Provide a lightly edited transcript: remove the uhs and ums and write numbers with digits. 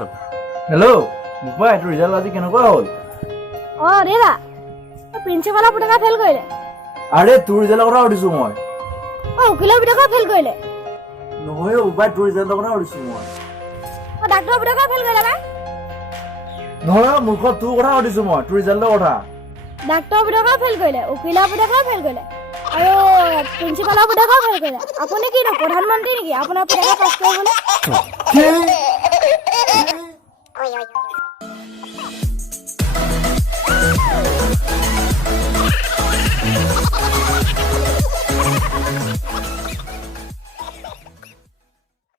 পিছত হেল্ল' বোপাই তোৰ ৰিজাল্ট আজি কেনেকুৱা হ'ল দেবা প্ৰিন্সিপালৰ পুতেকা ফেল কৰিলে আৰে তোৰ ৰিজাল্টৰ কথা সুধিছো মই উকিলৰ পুতেকা ফেল কৰিলে নহয় বোপাই তোৰ ৰিজাল্টৰ কথা সুধিছো মই ডাক্তৰৰ পুতেকা ফেল কৰিলে বা নহয় মুখত তোৰ কথা সুধিছো মই তোৰ ৰিজাল্টৰ কথা ডাক্তৰৰ পুতেকা ফেল কৰিলে উকিলৰ পুতেকা ফেল কৰিলে আৰু প্ৰিন্সিপালৰ পুতেকা ফেল কৰিলে আপুনি কিনো প্ৰধানমন্ত্ৰী নেকি আপোনাৰ পুতেকা পাছ কৰিবলৈ কি